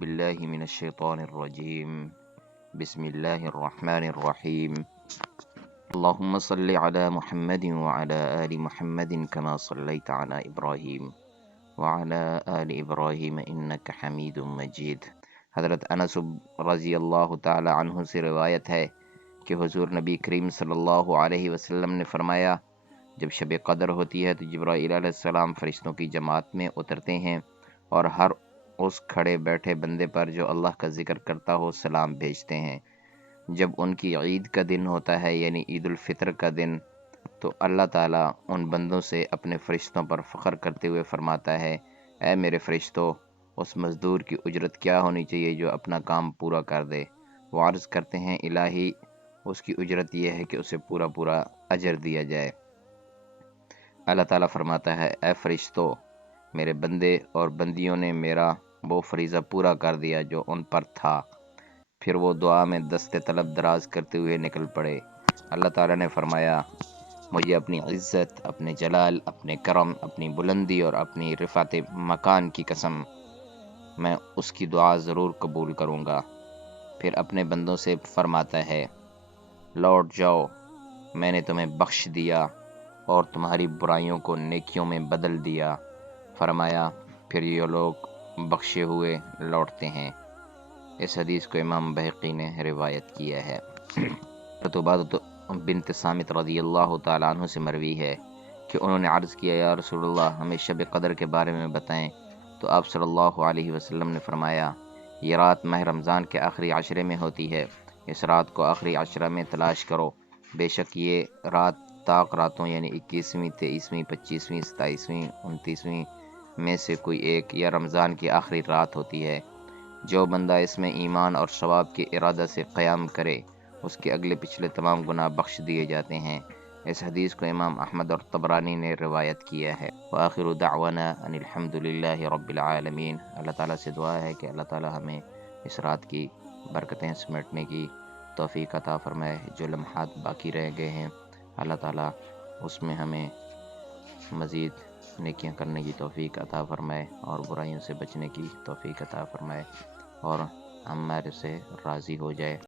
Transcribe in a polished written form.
بالله من الشيطان الرجيم بسم الله الرحمن الرحيم اللهم صل على محمد وعلى آل محمد كما صليت على إبراهيم وعلى آل إبراهيم إنك حميد مجيد۔ حضرت انس رضی اللہ تعالی عنہ سے روایت ہے کہ حضور نبی کریم صلی اللہ علیہ وسلم نے فرمایا، جب شب قدر ہوتی ہے تو جبرائیل علیہ السلام فرشتوں کی جماعت میں اترتے ہیں اور ہر اس کھڑے بیٹھے بندے پر جو اللہ کا ذکر کرتا ہو سلام بھیجتے ہیں۔ جب ان کی عید کا دن ہوتا ہے یعنی عید الفطر کا دن، تو اللہ تعالیٰ ان بندوں سے اپنے فرشتوں پر فخر کرتے ہوئے فرماتا ہے، اے میرے فرشتوں، اس مزدور کی اجرت کیا ہونی چاہیے جو اپنا کام پورا کر دے؟ وہ عرض کرتے ہیں، الہی اس کی اجرت یہ ہے کہ اسے پورا اجر دیا جائے۔ اللہ تعالیٰ فرماتا ہے، اے فرشتوں، میرے بندے اور بندیوں نے میرا وہ فریضہ پورا کر دیا جو ان پر تھا۔ پھر وہ دعا میں دست طلب دراز کرتے ہوئے نکل پڑے۔ اللہ تعالیٰ نے فرمایا، مجھے اپنی عزت، اپنے جلال، اپنے کرم، اپنی بلندی اور اپنی رفعت مکان کی قسم، میں اس کی دعا ضرور قبول کروں گا۔ پھر اپنے بندوں سے فرماتا ہے، لوٹ جاؤ، میں نے تمہیں بخش دیا اور تمہاری برائیوں کو نیکیوں میں بدل دیا۔ فرمایا، پھر یہ لوگ بخشے ہوئے لوٹتے ہیں۔ اس حدیث کو امام بہقی نے روایت کیا ہے۔ عبادہ بنت صامت رضی اللہ تعالیٰ عنہ سے مروی ہے کہ انہوں نے عرض کیا، یا رسول اللہ، ہمیں شب قدر کے بارے میں بتائیں۔ تو آپ صلی اللہ علیہ وسلم نے فرمایا، یہ رات ماہ رمضان کے آخری عشرے میں ہوتی ہے، اس رات کو آخری عشرہ میں تلاش کرو، بے شک یہ رات طاق راتوں یعنی 21ویں، 23ویں، 25ویں، 27ویں، 29ویں میں سے کوئی ایک یا رمضان کی آخری رات ہوتی ہے۔ جو بندہ اس میں ایمان اور ثواب کے ارادہ سے قیام کرے، اس کے اگلے پچھلے تمام گناہ بخش دیے جاتے ہیں۔ اس حدیث کو امام احمد اور طبرانی نے روایت کیا ہے۔ وآخر دعوانا ان الحمد للہ رب العالمین۔ اللہ تعالیٰ سے دعا ہے کہ اللہ تعالیٰ ہمیں اس رات کی برکتیں سمیٹنے کی توفیق عطا فرمائے۔ جو لمحات باقی رہ گئے ہیں، اللہ تعالیٰ اس میں ہمیں مزید نیکیاں کرنے کی توفیق عطا فرمائے اور برائیوں سے بچنے کی توفیق عطا فرمائے اور ہمارے سے راضی ہو جائے۔